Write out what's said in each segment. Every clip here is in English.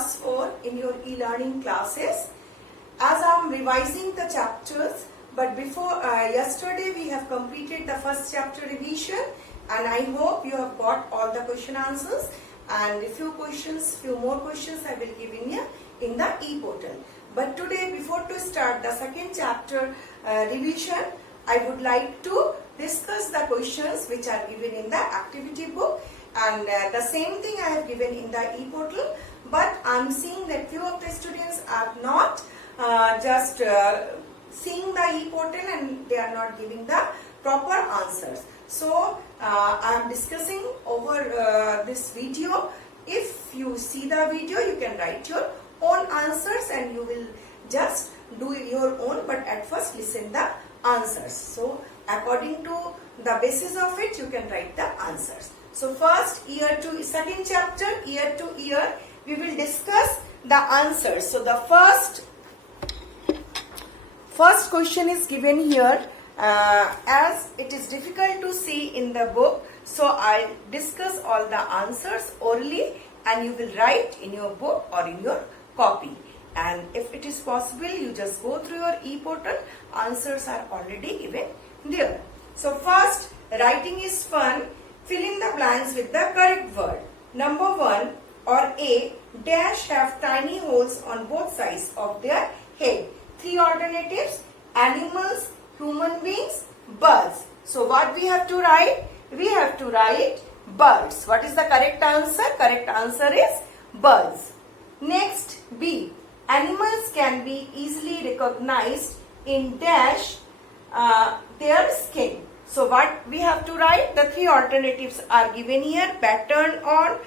class 4 in your e-learning classes. As I am revising the chapters, but before yesterday we have completed the first chapter revision, and I hope you have got all the question answers, and few more questions I will give in the e-portal. But today, before to start the second chapter revision, I would like to discuss the questions which are given in the activity book, and the same thing I have given in the e-portal, but I am seeing that few of the students are not just seeing the e-portal and they are not giving the proper answers. So I am discussing over this video. If you see the video, you can write your own answers and you will just do your own, but at first listen the answers. So according to the basis of it, you can write the answers. So first, second chapter, year to year, we will discuss the answers. So the first question is given here. As it is difficult to see in the book, so I discuss all the answers orally and you will write in your book or in your copy. And if it is possible, you just go through your e-portal. Answers are already given there. So first, writing is fun. Fill in the blanks with the correct word. Number 1 or A, dash have tiny holes on both sides of their head. 3 alternatives: animals, human beings, birds. So what we have to write? We have to write birds. What is the correct answer? Correct answer is birds. Next, B, animals can be easily recognized in dash their skin. So what we have to write? The 3 alternatives are given here: pattern on,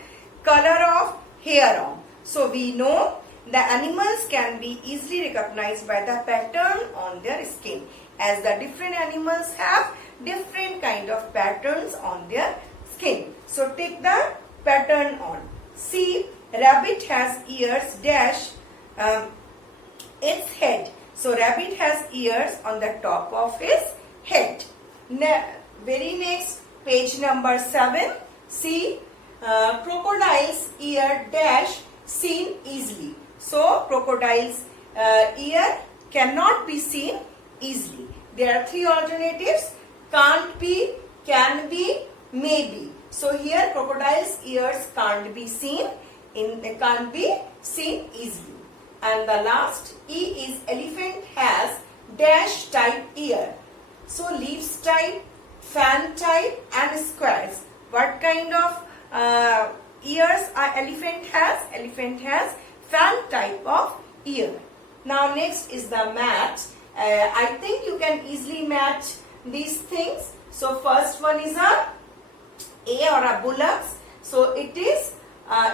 color of, hair on. So we know the animals can be easily recognized by the pattern on their skin, as the different animals have different kind of patterns on their skin. So take the pattern on. C, rabbit has ears dash its head. So rabbit has ears on the top of his head. Very next, page number 7. See, crocodile's ear dash seen easily. So crocodile's ear cannot be seen easily. There are 3 alternatives: can't be, can be, maybe. So here crocodile's ears can't be seen easily. And the last, E, is elephant has dash type ear. So leaves type, fan type and squares. What kind of ears elephant has? Elephant has fan type of ear. Now next is the match. I think you can easily match these things. So first one is a or a bullocks. So it is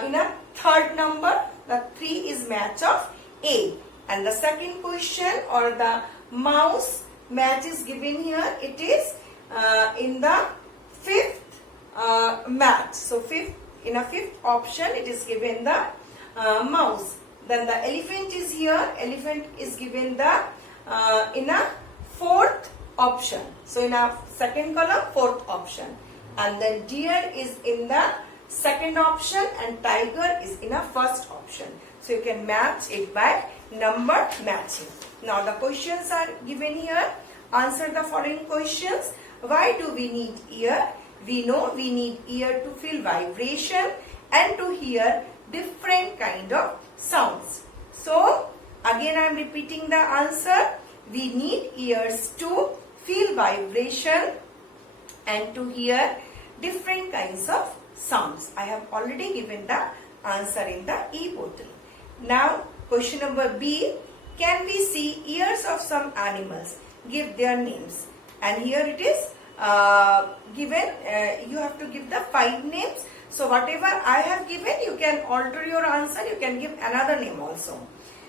in a third number. The 3 is match of A. And the second question or the mouse match is given here. It is in the 5th match. So in a 5th option it is given the mouse. Then the elephant is here. Elephant is given the in a 4th option. So in a second column, 4th option. And then deer is in the 2nd option and tiger is in a 1st option. So you can match it by number matching. Now the questions are given here. Answer the following questions. Why do we need ear? We know we need ear to feel vibration and to hear different kind of sounds. So again I am repeating the answer. We need ears to feel vibration and to hear different kinds of sounds. I have already given the answer in the e-portal. Now question number B. Can we see ears of some animals? Give their names. And here it is given. You have to give the 5 names. So whatever I have given, you can alter your answer. You can give another name also.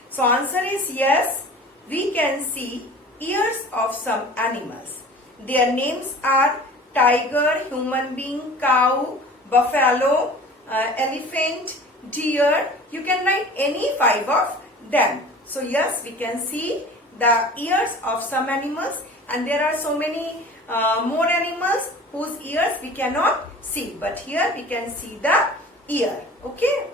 So answer is yes. We can see ears of some animals. Their names are tiger, human being, cow, buffalo, elephant, deer. You can write any 5 of them. So yes, we can see the ears of some animals, and there are so many more animals whose ears we cannot see, but here we can see the ear. Okay.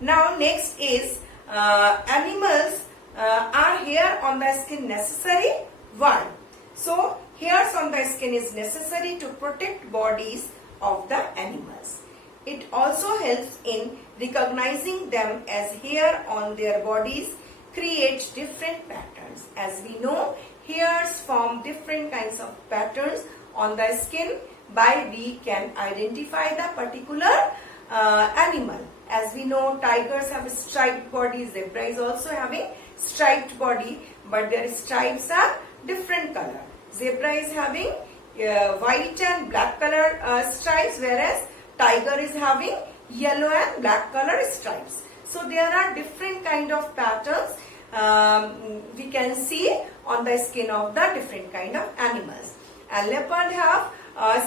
Now next is animals are hair on the skin necessary? Why? So hairs on the skin is necessary to protect bodies of the animals. It also helps in recognizing them as hair on their bodies create different patterns. As we know, hairs form different kinds of patterns on the skin by we can identify the particular animal. As we know, tigers have a striped body, zebra is also having striped body, but their stripes are different color. Zebra is having white and black color stripes, whereas tiger is having yellow and black color stripes. So there are different kind of patterns we can see on the skin of the different kind of animals. And leopard have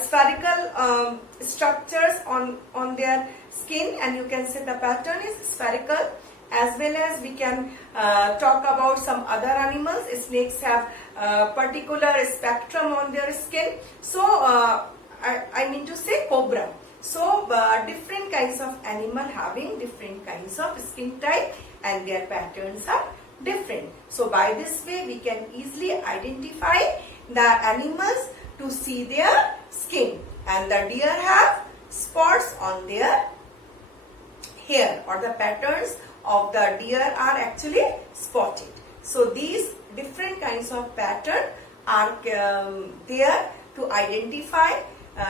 spherical structures on their skin, and you can say the pattern is spherical. As well as we can talk about some other animals. Snakes have particular spectrum on their skin. So I mean to say cobra. So different kinds of animal having different kinds of skin type, and their patterns are different. So by this way we can easily identify the animals to see their skin. And the deer have spots on their hair, or the patterns of the deer are actually spotted. So these different kinds of pattern are there to identify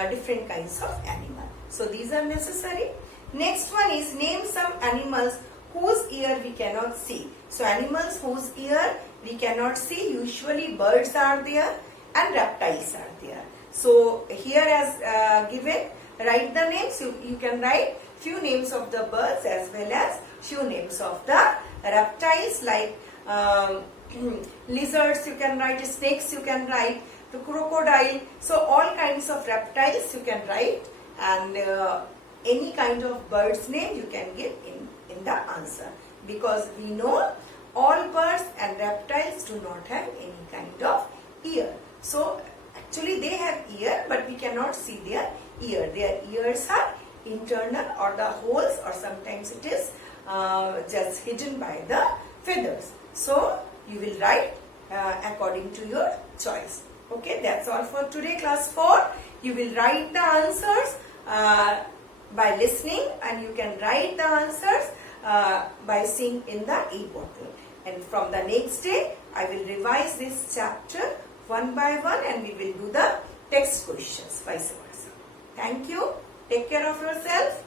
different kinds of animal. So these are necessary. Next one is name some animals whose ear we cannot see. So animals whose ear we cannot see, usually birds are there and reptiles are there. So here as given, write the names. You can write few names of the birds as well as few names of the reptiles, like lizards you can write, snakes you can write, the crocodile. So all kinds of reptiles you can write, and any kind of bird's name you can give in the answer, because we know all birds and reptiles do not have any kind of ear. So actually they have ear, but we cannot see their ear. Their ears are internal, or the holes, or sometimes it is just hidden by the feathers. So you will write according to your choice. Okay, that's all for today, class 4. You will write the answers by listening, and you can write the answers by seeing in the e-portal. And from the next day, I will revise this chapter one by one, and we will do the text questions vice versa. Thank you. Take care of yourself.